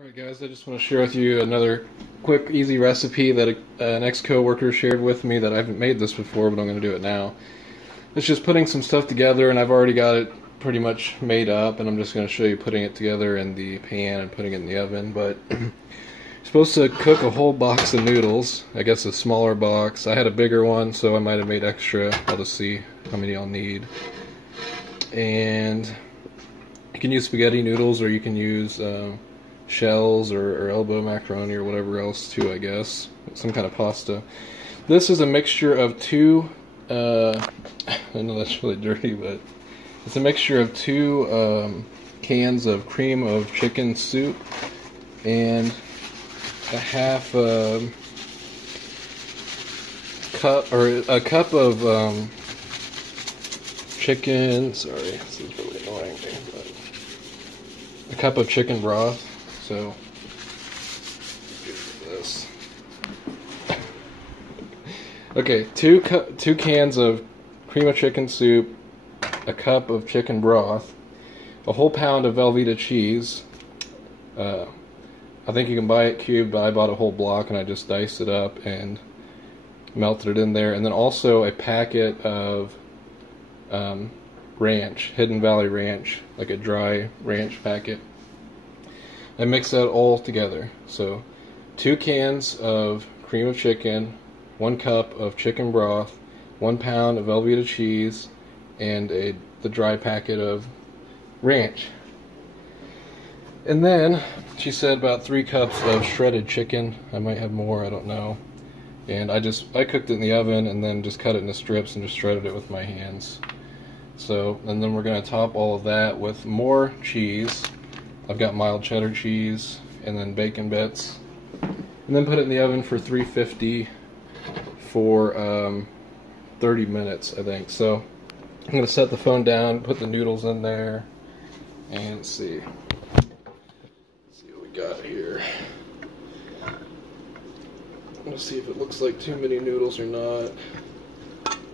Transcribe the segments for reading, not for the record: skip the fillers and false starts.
Alright guys, I just want to share with you another quick, easy recipe that an ex-coworker shared with me that I haven't made this before, but I'm going to do it now. It's just putting some stuff together, and I've already got it pretty much made up, and I'm just going to show you putting it together in the pan and putting it in the oven. But you're supposed to cook a whole box of noodles. I guess a smaller box. I had a bigger one, so I might have made extra. I'll just see how many I'll need. And you can use spaghetti noodles, or you can use shells or elbow macaroni or whatever else too, I guess. Some kind of pasta. This is a mixture of two, I know that's really dirty, but it's a mixture of two cans of cream of chicken soup and a half cup, or a cup of chicken, sorry, this is really annoying me, but a cup of chicken broth. So, this. Okay, two cans of cream of chicken soup, a cup of chicken broth, a whole pound of Velveeta cheese. I think you can buy it cubed, but I bought a whole block and I just diced it up and melted it in there. And then also a packet of ranch, Hidden Valley Ranch, like a dry ranch packet. I mix that all together. So 2 cans of cream of chicken, 1 cup of chicken broth, 1 pound of Velveeta cheese, and the dry packet of ranch. And then she said about 3 cups of shredded chicken. I might have more, I don't know. And I cooked it in the oven and then just cut it into strips and just shredded it with my hands. So, and then we're going to top all of that with more cheese. I've got mild cheddar cheese and then bacon bits, and then put it in the oven for 350 for 30 minutes, I think. So I'm going to set the phone down, put the noodles in there, and let's see what we got here. I'm going to see if it looks like too many noodles or not.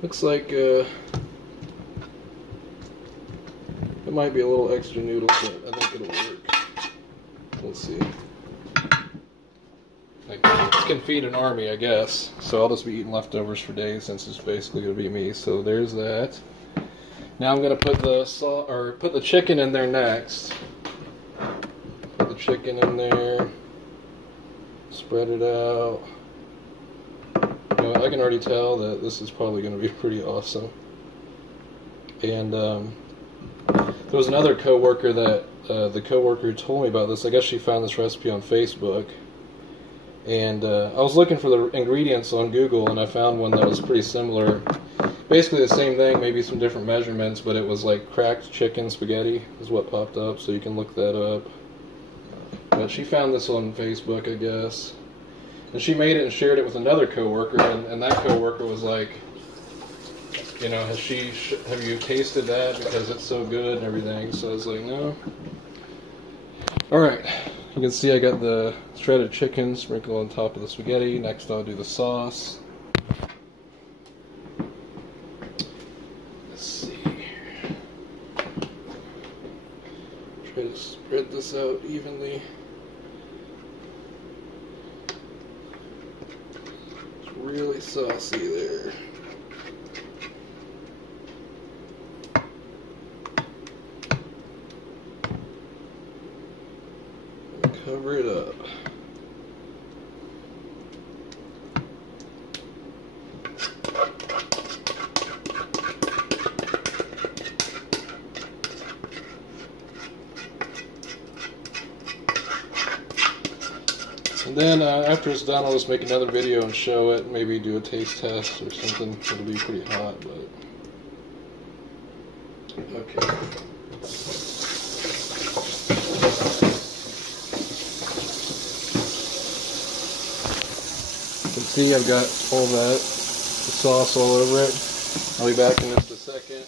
Looks like it might be a little extra noodles, but I think it'll work. Let's see. This can feed an army, I guess. So I'll just be eating leftovers for days, since it's basically going to be me. So there's that. Now I'm going to put the chicken in there next. Put the chicken in there. Spread it out. You know, I can already tell that this is probably going to be pretty awesome. And there was another coworker that the coworker who told me about this. I guess she found this recipe on Facebook, and I was looking for the ingredients on Google, and I found one that was pretty similar. Basically the same thing, maybe some different measurements, but it was like cracked chicken spaghetti is what popped up, so you can look that up. But she found this on Facebook, I guess, and she made it and shared it with another coworker, and that coworker was like, you know, have you tasted that, because it's so good and everything? So I was like, no. Alright, you can see I got the shredded chicken sprinkled on top of the spaghetti. Next I'll do the sauce. Let's see. Try to spread this out evenly. It's really saucy there. Cover it up. And then after it's done, I'll just make another video and show it, maybe do a taste test or something. It'll be pretty hot, but okay. See, I've got all that, the sauce all over it. I'll be back in just a second.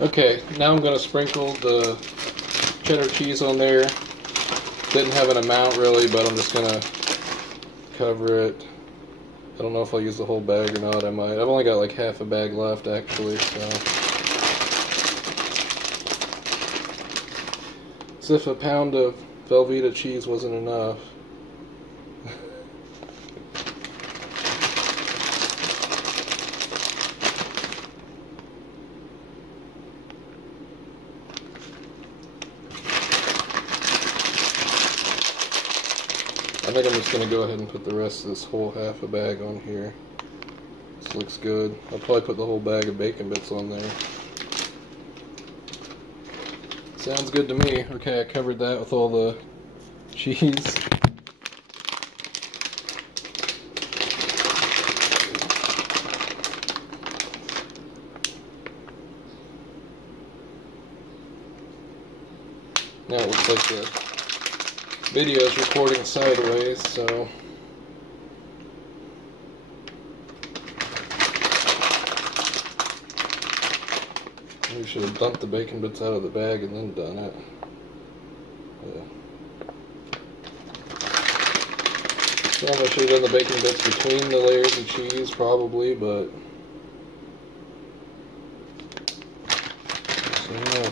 Okay, now I'm going to sprinkle the cheddar cheese on there. Didn't have an amount really, but I'm just going to cover it. I don't know if I'll use the whole bag or not. I might. I've only got like half a bag left actually, so. As if a pound of Velveeta cheese wasn't enough. I think I'm just going to go ahead and put the rest of this whole half a bag on here. This looks good. I'll probably put the whole bag of bacon bits on there. Sounds good to me. Okay, I covered that with all the cheese. Now it looks like the video is recording sideways, so we should have dumped the bacon bits out of the bag and then done it. Yeah. So I should have done the bacon bits between the layers of cheese, probably, but so, yeah.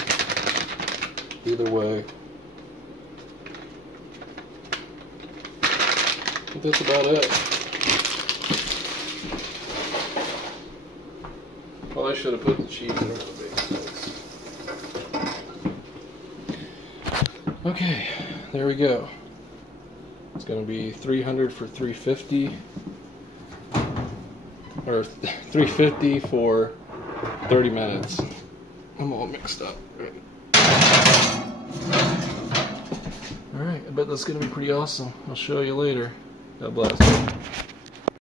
Either way. I think that's about it. Well, I should have put the cheese in the bacon bits. Okay, there we go. It's going to be 300 for 350, or 350 for 30 minutes. I'm all mixed up. Alright, I bet that's going to be pretty awesome. I'll show you later. God bless.